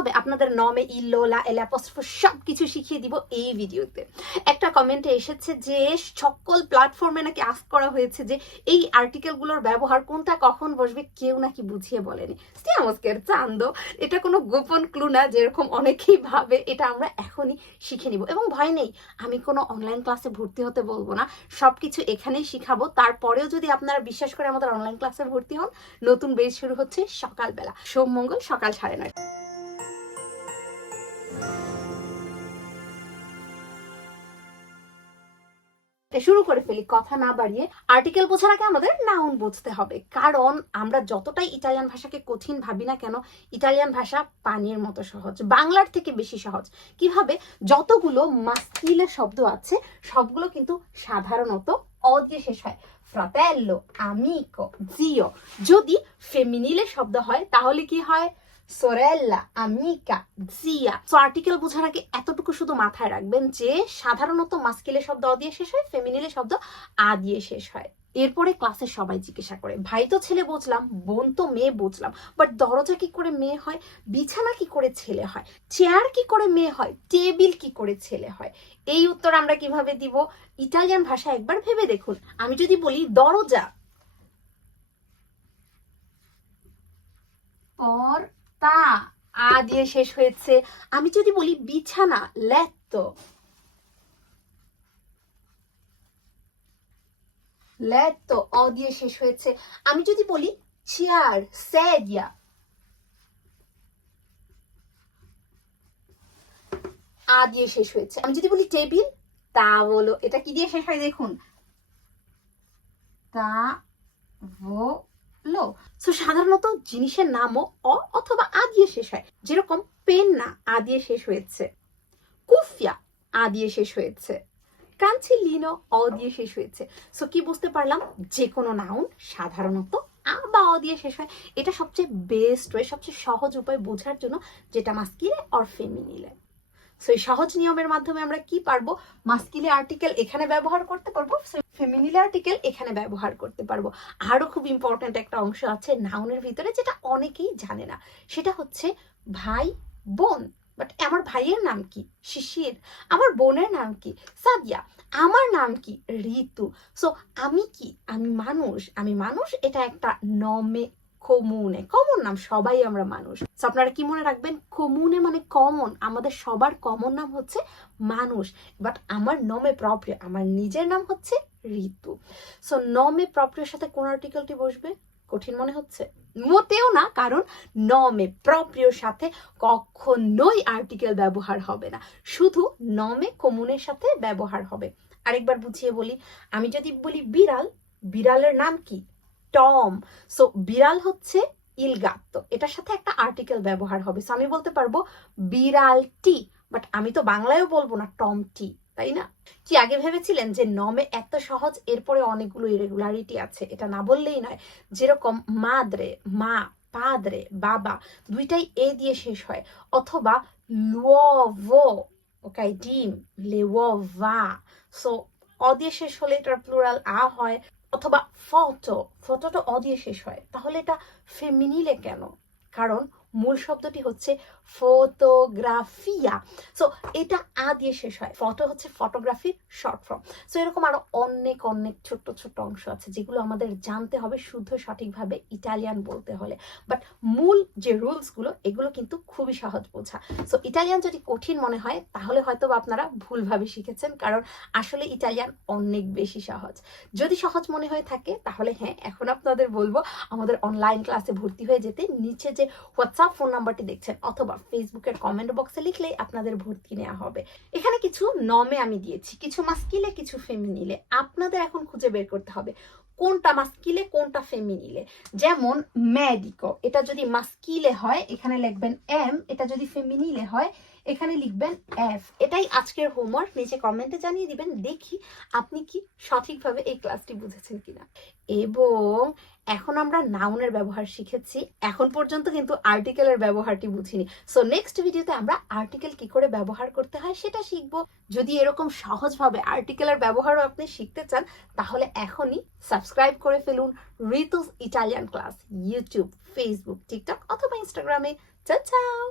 সহজভাবে আপনাদের নমে ইল্লো, লা, এল সব কিছু শিখিয়ে দিব এই ভিডিওতে। একটা কমেন্টে এসেছে যে, সকল প্ল্যাটফর্মে নাকি আস্ক করা হয়েছে যে, এই আর্টিকেলগুলোর ব্যবহার কোনটা, কখন বসবে, কেউ নাকি বুঝিয়ে বলেনি। স্টিয়ামস্কের চান্দ, এটা কোনো গোপন ক্লু না, যেরকম অনেকেই ভাবে, এটা আমরা এখনই শিখে নিব। এবং ভয় নেই, আমি কোনো অনলাইন ক্লাসে ভর্তি হতে বলব না, সবকিছু এখানেই শিখাবো। তারপরেও যদি আপনারা বিশ্বাস করে আমাদের অনলাইন ক্লাসে ভর্তি হন, নতুন বেজ শুরু হচ্ছে সকালবেলা। সোম মঙ্গল সকাল সাড়ে নয় শুরু করে ফেলি, কথা না বাড়িয়ে। আর্টিকেল বোঝার আগে আমাদের নাউন বুঝতে হবে। কারণ আমরা যতটাই ইটালিয়ান ভাষাকে কঠিন ভাবি না কেন ইটালিয়ান ভাষা পানির মতো সহজ, বাংলার থেকে বেশি সহজ। কীভাবে? যতগুলো মাস্কিলে শব্দ আছে, সবগুলো কিন্তু সাধারণত অ দিয়ে শেষ হয়। ফ্রাতেল্লো আমিকো জিও যদি ফেমিনিলে শব্দ হয়, তাহলে কি হয়? সোরেল্লা আমিকা জিয়া সো আর্টিকেল বোঝার আগে এতটুকু শুধু মাথায় রাখবেন যে, সাধারণত মাস্কিলে শব্দ অ দিয়ে শেষ হয় ফেমিনিলে শব্দ আ দিয়ে শেষ হয়। এরপরে ক্লাসে সবাই জিজ্ঞাসা করে, ভাই তো ছেলে বুঝলাম, বোন তো মেয়ে বুঝলাম বাট দরজা কি করে মেয়ে হয়, বিছানা কি করে ছেলে হয় চেয়ার কি করে মেয়ে হয় টেবিল কি করে ছেলে হয়? এই উত্তর আমরা কীভাবে দিব? ইটালিয়ান ভাষা একবার ভেবে দেখুন। আমি যদি বলি, দরজা। পর দিয়ে শেষ হয়েছে। আমি যদি বলি বিছানা লেত্তো লেত্তো অ দিয়ে শেষ হয়েছে। আমি যদি বলি চেয়ার সেডিয়া আ দিয়ে শেষ হয়েছে। আমি যদি বলি টেবিল, তা বলো এটা কি দিয়ে শেষ হয় দেখুন? তা সাধারণত জিনিসের নামও অ অথবা দিয়ে শেষ হয়। যেরকম পেন না, আ দিয়ে শেষ হয়েছে। কুফিয়া, আ দিয়ে শেষ হয়েছে। কাঞ্চিলিনো অ দিয়ে শেষ হয়েছে। সো কি বুঝতে পারলাম? যে কোনো নাউন সাধারণত আ বা অ দিয়ে শেষ হয়। এটা সবচেয়ে বেস্ট ওয়ে সবচেয়ে সহজ উপায় বোঝার জন্য, যেটা মাস্কিলে অর ফেমিনিলে সো সহজ নিয়মের মাধ্যমে আমরা কি পারব? মাস্কিলে আর্টিকেল এখানে ব্যবহার করতে পারব ফেমিনিলে আর্টিকেল এখানে ব্যবহার করতে পারব। আরও খুব ইম্পর্ট্যান্ট একটা অংশ আছে নাউনের ভিতরে, যেটা অনেকেই জানে না। সেটা হচ্ছে ভাই, বোন। বাট আমার ভাইয়ের নাম কি? শিশির। আমার বোনের নাম কি? সাদিয়া। আমার নাম কি? ঋতু। সো আমি কি? আমি মানুষ। আমি মানুষ, এটা একটা নমে কমুনে কমন নাম সবাই আমরা মানুষ। আপনারা কি মনে রাখবেন? কমুনে মানে কমন আমাদের সবার কমন নাম হচ্ছে মানুষ। বাট আমার নমে প্রপ্রিয় আমার নিজের নাম হচ্ছে ঋতু। সো নমে প্রপ্রিয়র সাথে কোন আর্টিকেলটি বসবে? কঠিন মনে হচ্ছে? মোটেও না, কারণ নমে প্রপ্রিয়র সাথে কখনোই আর্টিকেল ব্যবহার হবে না। শুধু নমে কমুনের সাথে ব্যবহার হবে। আরেকবার বুঝিয়ে বলি, আমি যদি বলি বিড়াল, বিড়ালের নাম কি? টম। সো বিড়াল হচ্ছে ইলগাত্ত। এটার সাথে একটা আর্টিকেল ব্যবহার হবে। সো আমি বলতে পারব বিড়ালটি বাট আমি তো বাংলায়ও বলব না টমটি তাই না? কি আগে ভেবেছিলেন যে নমে এত সহজ, এরপরে অনেকগুলো ইরেগুলারিটি আছে? এটা না বললেই নয়। যেরকম মাদ্রে, মা, পাদ্রে, বাবা, দুইটাই এ দিয়ে শেষ হয়। অথবা লুয়ভো ওকাই ডিম লেওভা সো অ দিয়ে শেষ হলে এটার প্লুরাল আ হয়। অথবা ফটো, ফটোটা অ দিয়ে শেষ হয়। তাহলে এটা ফেমিনিলে কেন? কারণ মূল শব্দটি হচ্ছে ফটোগ্রাফিয়া। সো এটা আ দিয়ে শেষ হয়। ফটো হচ্ছে ফটোগ্রাফির শর্ট ফর্ম সো এরকম আরও অনেক অনেক ছোট্ট ছোট্ট অংশ আছে যেগুলো আমাদের জানতে হবে শুদ্ধ, সঠিকভাবে ইটালিয়ান বলতে হলে। বাট মূল যে রুলসগুলো এগুলো কিন্তু খুবই সহজ বোঝা। সো ইটালিয়ান যদি কঠিন মনে হয়, তাহলে হয়তো আপনারা ভুলভাবে শিখেছেন, কারণ আসলে ইটালিয়ান অনেক বেশি সহজ। যদি সহজ মনে হয়ে থাকে, তাহলে হ্যাঁ এখন আপনাদের বলব, আমাদের অনলাইন ক্লাসে ভর্তি হয়ে যেতে নিচে যে হোয়াটসঅ্যাপ ফোন নাম্বারটি দেখছেন, অথবা ফেসবুকের কমেন্ট বক্সে লিখলেই আপনাদের ভর্তি নেওয়া হবে। এখানে কিছু নমে আমি দিয়েছি, কিছু মাস্কিলে কিছু ফেমিনিলে আপনাদের এখন খুঁজে বের করতে হবে কোনটা মাস্কিলে কোনটা ফেমিনিলে যেমন ম্যাডিকো এটা যদি মাস্কিলে হয়, এখানে লিখবেন এম এটা যদি ফেমিনিলে হয় এখানে লিখবেন এফ এটাই আজকের হোমওয়ার্ক নিচে কমেন্টে জানিয়ে দিবেন, দেখি আপনি কি সঠিকভাবে এই ক্লাসটি বুঝেছেন কিনা। এবং এখন আমরা নাউনের ব্যবহার শিখেছি, এখন পর্যন্ত কিন্তু আর্টিকেলের ব্যবহারটি বুঝিনি। সো নেক্সট ভিডিওতে আমরা আর্টিকেল কি করে ব্যবহার করতে হয় সেটা শিখব। যদি এরকম সহজভাবে আর্টিকেলের ব্যবহারও আপনি শিখতে চান, তাহলে এখনই সাবস্ক্রাইব করে ফেলুন Ritu's Italian class YouTube Facebook TikTok অথবা ইনস্টাগ্রামে চাও চাও